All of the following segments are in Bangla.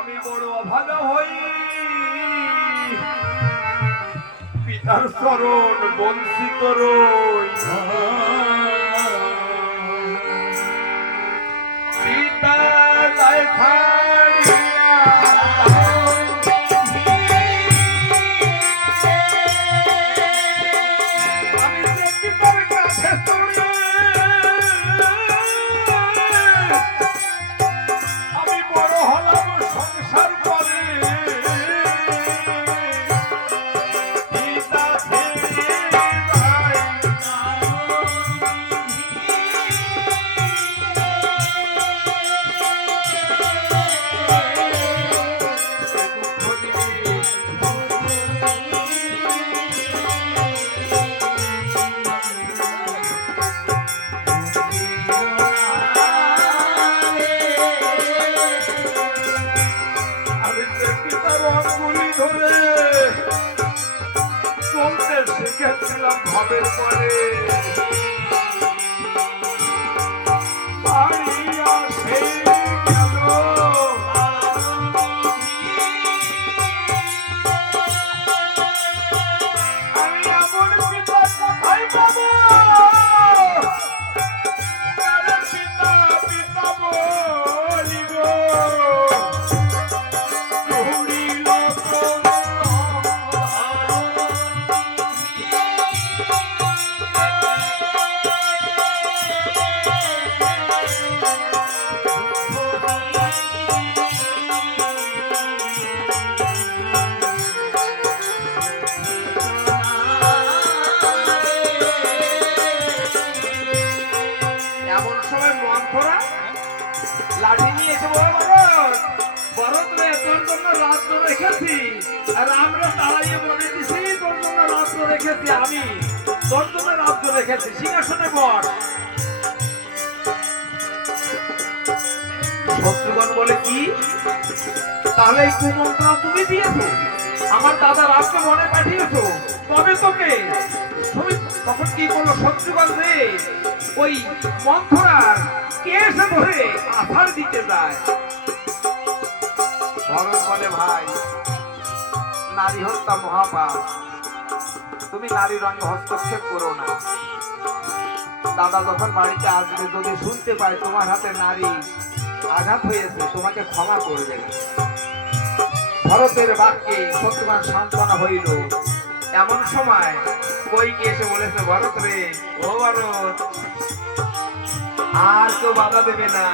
আমি বড় অভাগা হই, পিতার চরণ বঞ্চিত রই। পিতা যায় ছাড়িয়া আমি যে পিতার কাছে চলে আমি বড় হলাম সংসার করে। পিতা ছেড়ে যায় আমি যে পিতার অঙ্গুলি ধরে চলতে শিখেছিলাম ভাবের পরে। বাড়িয়া সে গেল আমি এমন পিতা কোথায় পাবো? কারে পিতা পিতা বলিব? ঘুরিল এমন সময় মন্থরা লাঠি নিয়ে এসে বড় ভরত রে তোর জন্য রাজ্য রেখেছি, আর আমরা তাড়াইয়ে বলে দিছি তোর জন্য রাজ্য রেখেছি, আমি তোর জন্য রাজ্য রেখেছি, সিংহাসনে বর। শত্রুগণ বলে কি তাহলে এই কুমন্ত্রণা তুমি দিয়েছো, আমার দাদা রাজকে মনে পাঠিয়েছো, তবে তোকে তখন কি করলো শত্রুগণ রে ওই মন্থরা কেসে ধরে আধার দিতে যায়। ভরত বলে ভাই নারী হত্যা মহাপাপ, তুমি নারী রঙে হস্তক্ষেপ করো না। দাদা যখন বাড়িতে আসবে যদি শুনতে পায় তোমার হাতে নারী আঘাত হয়েছে তোমাকে ক্ষমা করবে না। ভরতের বাক্যে শত্রুগণ সান্ত্বনা হইল। এমন সময় কইকে এসে বলেছে ভরত রে ও ভরত আর কেউ বাধা দেবে না,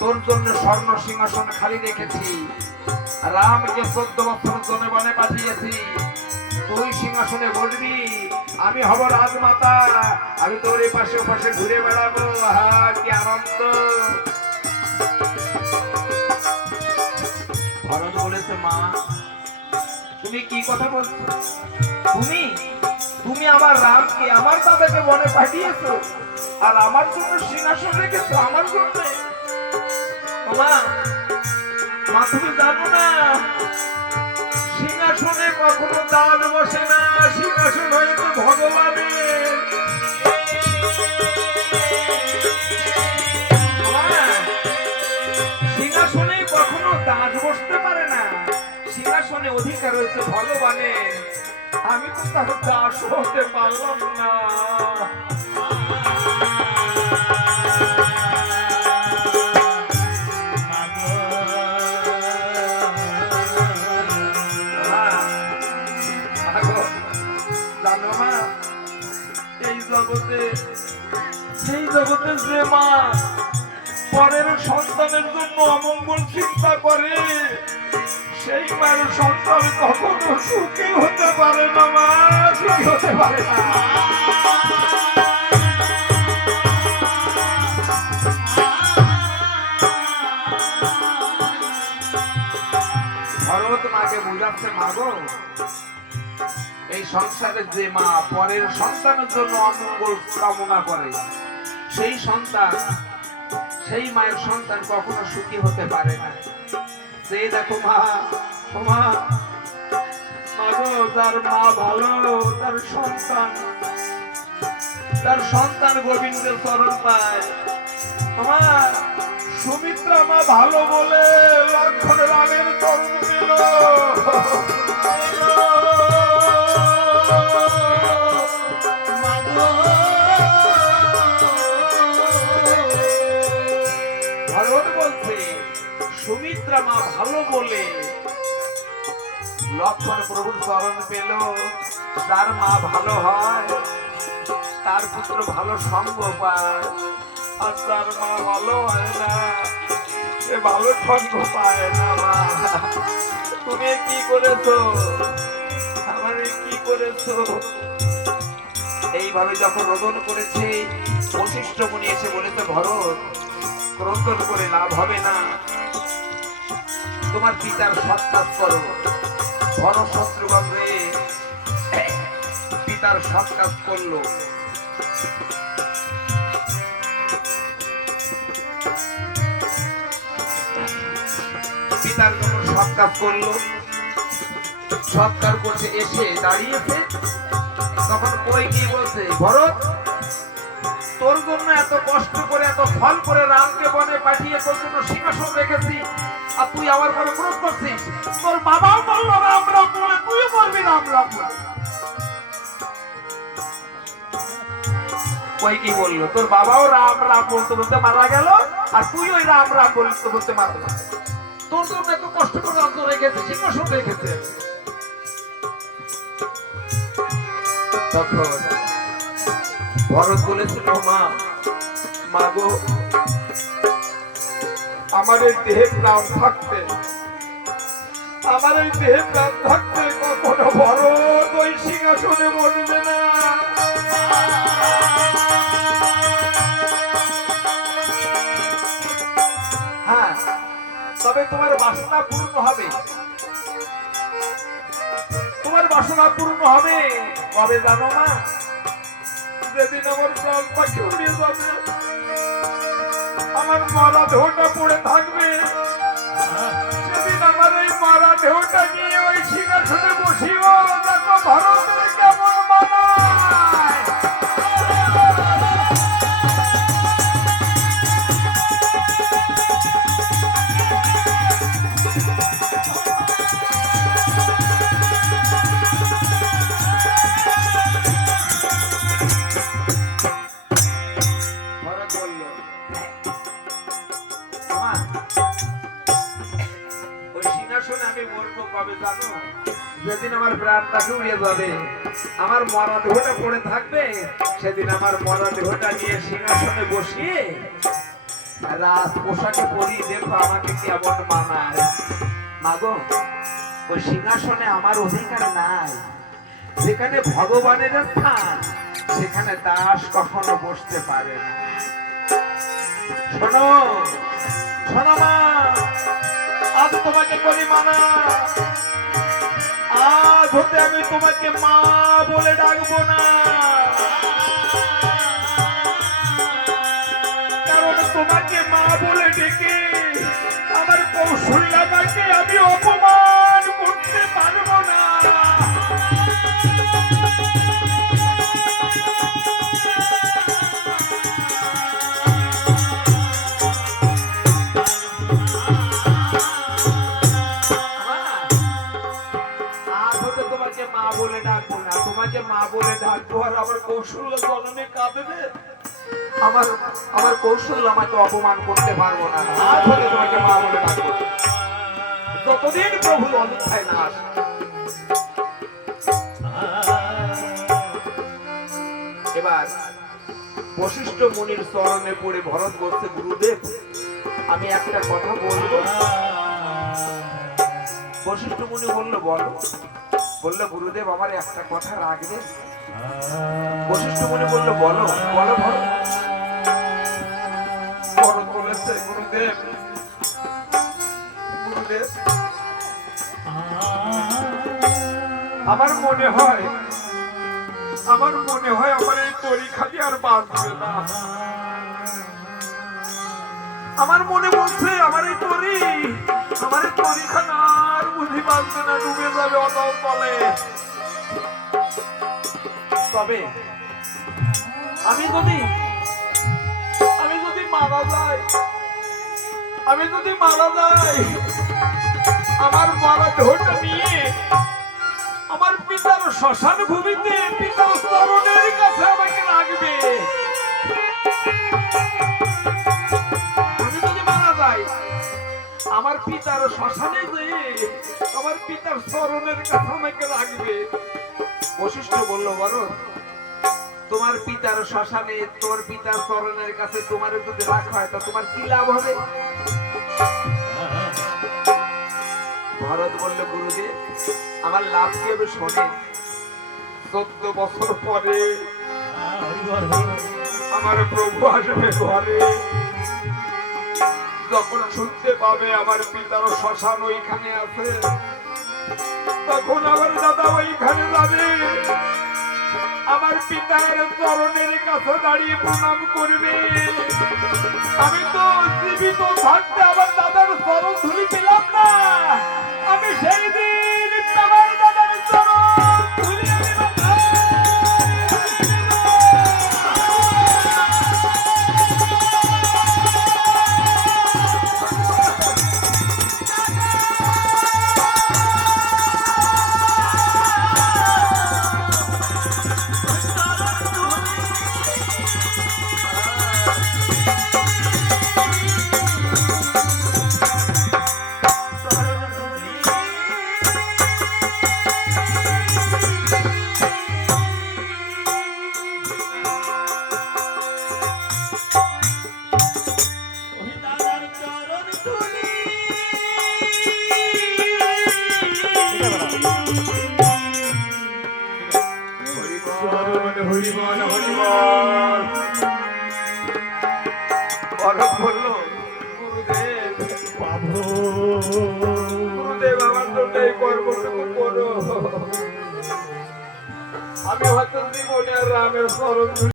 তোর জন্য স্বর্ণ সিংহাসন খালি রেখেছি, রামকে 14 বছর জনে বনে পাঠিয়েছি, তুই সিংহাসনে বসবি, আমি হব রাজমাতা, আমি তোর এই পাশে পাশে ঘুরে বেড়াবো। হা কি আনন্দ! ভরত বলেছে মা তুমি কি কথা বলছো? তুমি আমার রামকে আমার দাদাকে বনে পাঠিয়েছো আর আমার জন্য সিংহাসন রেখেছো, আমার জন্য। মা তুমি জানো না সিংহাসনে কখনো দান বসে না, সিংহাসন হয়েছে ভগবানের। সিংহাসনে কখনো দাস বসতে পারে না, সিংহাসনে অধিকার হয়েছে ভগবানের। আমি তো তার দাস হতে পারলাম না। জানো মা এই জগতে যে মা পরের সন্তানের জন্য অমঙ্গল চিন্তা করে সেই মায়ের সন্তান কখনো সুখী হতে পারে না মা, সুখী হতে পারে না। ভরত মাকে বুঝাচ্ছে, মাগো এই সংসারে যে মা পরের সন্তানের জন্য অমঙ্গল কামনা করে, সেই সন্তান, সেই মায়ের সন্তান কখনো সুখী হতে পারে না। সেই দেখো মা, মা মাগো, তার মা ভালো, তার সন্তান গোবিন্দের চরণ পায়। আমার সুমিত্রা মা ভালো বলে লক্ষণ রামের চরণ পেল। ভরত বলছে সুমিত্রা মা ভালো বলে লক্ষণ প্রভুর চরণ পেল। যার মা ভালো হয় তার পুত্র ভালো সঙ্গ পায়, আর যার মা ভালো হয় না সে ভালো সঙ্গ পায় না। মা তুমি কি করেছো, আমার কি করেছো? এইভাবে যখন রোদন করেছে, বশিষ্ঠ মুনি এসে বলেছে, ভরত রোদন করে লাভ হবে না, তোমার পিতার সৎ কাজ করো। ভরত শত্রুগণে পিতার সৎ কাজ করলো। পিতার জন্য সৎ কাজ করলো, সৎকার করছে, এসে দাঁড়িয়েছে। তখন কই কি বলছে, ভরত তোর জন্য এত কষ্ট করে, এত ফল করে রামকে বনে পাঠিয়ে তোর জন্য সিংহাসন রেখেছি, আর তুই আমার পরে ক্রোধ করছিস। তোর বাবাও বললো রাম রাম বলে, তুইও বলবি রাম রাম বলে। কই কি বললো, তোর বাবাও রাম রাম বলতে বলতে মারা গেল, আর তুই ওই রাম রাম বলতে বলতে মারল। তোর জন্য এত কষ্ট করে রাজ্য রেখেছে, সিংহাসন রেখেছে। তখন ভরত বলেছিল, মা মাগো, আমার এই দেহে প্রাণ থাকতে, আমার এই দেহে প্রাণ থাকতে কখনো ভরত ওই সিংহাসনে বসবে না। হ্যাঁ, তবে তোমার বাসনা পূর্ণ হবে। তোমার বাসনা পূর্ণ হবে কবে জানো মা? যেদিন আমার প্রাণ পাখি উড়িয়ে যাবে, আমার মারা দেহটা পড়ে থাকবে, সেদিন আমার এই মারা দেহটা নিয়ে ওই সিংহাসনে বসিব। দেখো ভারতের কেমন মানায়। যেদিন আমার প্রাণটাকে উড়িয়ে যাবে, আমার মরা দেহটা পড়ে থাকবে, সেদিন আমার মরা দেহটা নিয়ে সিংহাসনে বসিয়ে রাজ পোশাকে পরিয়ে দেখো আমাকে কেমন মানায়। মাগো, ওই সিংহাসনে আমার অধিকার নাই। যেখানে ভগবানের স্থান, সেখানে দাস কখনো বসতে পারে না। শোনো শোনো মা, আজ তোমাকে করি মানা। আজ হতে আমি তোমাকে মা বলে ডাকবো না, কারণ তোমাকে মা বলে ডেকে আমার কৌশল্যাকে আমি অপমান করতে পারবো না। তোমাকে মা বলে ডাকবো, আর আমার কৌশল্য জননে কাঁদবে। আমার কৌশল্য আমাকে অপমান করতে পারবো না। আজ হলে তোমাকে মা বলে ডাকবো, যতদিন প্রভু অযোধ্যায় না আসে। এবার বশিষ্ঠ মুনির চরণে পড়ে ভরত বলছে, গুরুদেব আমি একটা কথা বলবো। বশিষ্ঠ মুনি বললো বলো। বললো গুরুদেব আমার একটা কথা রাখবে। বশিষ্ঠ মুনি বললো বলো বলো বলো। ভরত বলেছে গুরুদেব গুরুদেব আমার মনে হয় আমার এই তরি খালি আর বাঁচবে না। আমার মনে বলছে আমার এই তরি খানা আর বুঝি বাঁচবে না, ডুবে যাবে অতল তলে। তবে আমি যদি মারা যাই আমার মারা দেহটা নিয়ে আমার পিতার শ্মশান ভূমিতে পিতার চরণের কাছে আমাকে রাখবে। আমি যদি মারা যাই আমার পিতার শ্মশানে যেয়ে আমার পিতার চরণের কাছে আমাকে রাখবে। বশিষ্ঠ বলল ভরত তোমার পিতার শ্মশানে তোর পিতার চরণের কাছে তোমার যদি রাখা হয় তা তোমার কি লাভ হবে? ভরত বলল গুরুদেব আমার লাভ কি হবে শোনে। 14 বছর পরে আমার প্রভু আসবে ঘরে। যখন শুনতে পাবে আমার পিতার শ্মশান ওইখানে আছে তখন আমার দাদা ওইখানে যাবে, আমার পিতার চরণের কাছে দাঁড়িয়ে প্রণাম করবে। আমি তো জীবিত থাকতে আমার দাদার চরণ ধুলি পেলাম না, আমি সেই দিন আমার দাদার চরণ ধুলি আমি হয়তো জীবনে রামের চরণ